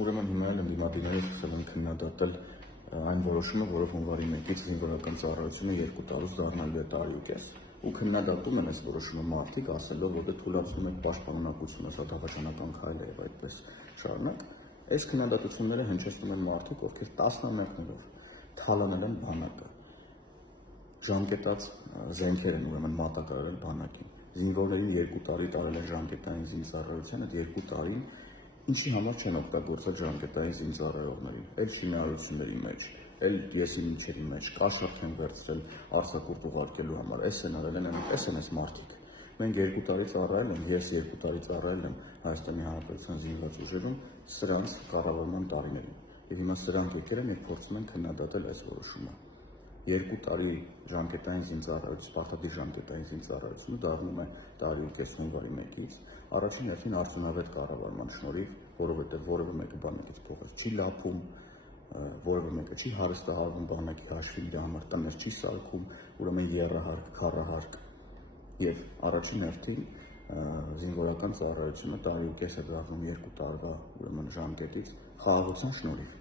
Ուրեմն հիմա էլ ընդդիմադիրները սկսել են քննադատել այն որոշումը, որով հունվարի 1-ից զինվորական ծառայությունը 2 տարուց դառնալու է տարի ու կես։ Ու քննադատում են այս որոշումը մարդիկ, ասելով, որ դե թույլատրում եք պաշտպանունակությունը, սա դավաճանական քայլ է եւ այդպես շարունակ։ Այս քննադատությունները հնչեցնում են մարդիկ, ովքեր տասնամյակներով թալանել են բանակը, ժամկետած զենքեր են ուրեմն մատակարարել բանակին, զինվորներին 2 տարի տարել են ժամկետային զինծառայության, այդ 2 տարին ինչի համար չեն օգտագործել ժամկետային զինծառայողներին, էլ շինարարությունների մեջ, էլ եսի միջերի մեջ, կաշառք են վերցրել արձակուրդ ուղարկելու համար, այս են արել են, այս են այս մարդիկ։ Մենք 2 տարի ծառայել ենք, ես 2 տարի ծառայել եմ Հայաստանի Հանրապետության զինված ուժերում սրանց կառավարման տարիներին։ Եվ հիմա սրանք եկել են եւ փորձում են քննադատել այս որոշումը։ 2 տարի ժամկետային զինծառայություն, պարտադիր ժամկետային զինծառայությունը դառնում է տարի ու կես հունվարի 1-ից, առաջին հերթին արդյունավետ կառավարման շնորհիվ, որովհետեւ որևէ մեկը բանակից փողեր չի լափում, որևէ մեկը չի հարստահարվում բանակի հաշվին, դրա համար տներ չի սարքում, ուրեմն եռահարկ, քառահարկ եւ առաջին հերթին զինվորական ծառայությունը տարի ու կես է դառնում 2 տարվա ուրեմն ժամկետից խաղաղության շնորհիվ,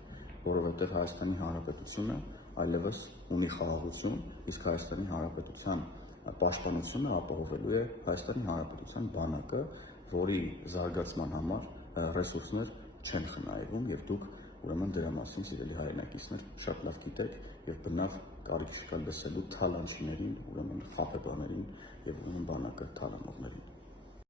որովհետեւ Հայաստանի Հանրապետությունը այլևս ունի խաղաղություն, իսկ Հայաստանի Հանրապետության պաշտպանությունը ապահովելու է Հայաստանի Հանրապետության բանակը, որի զարգացման համար ռեսուրսներ չեն խնայվում եւ դուք ուրեմն դրա մասին սիրելի հայրենակիցներ շատ լավ գիտեք եւ բնավ կարիք չկա լսելու թալանչիներին, ուրեմն խաբեբաներին եւ ուրեմն բանակը թալանողներին։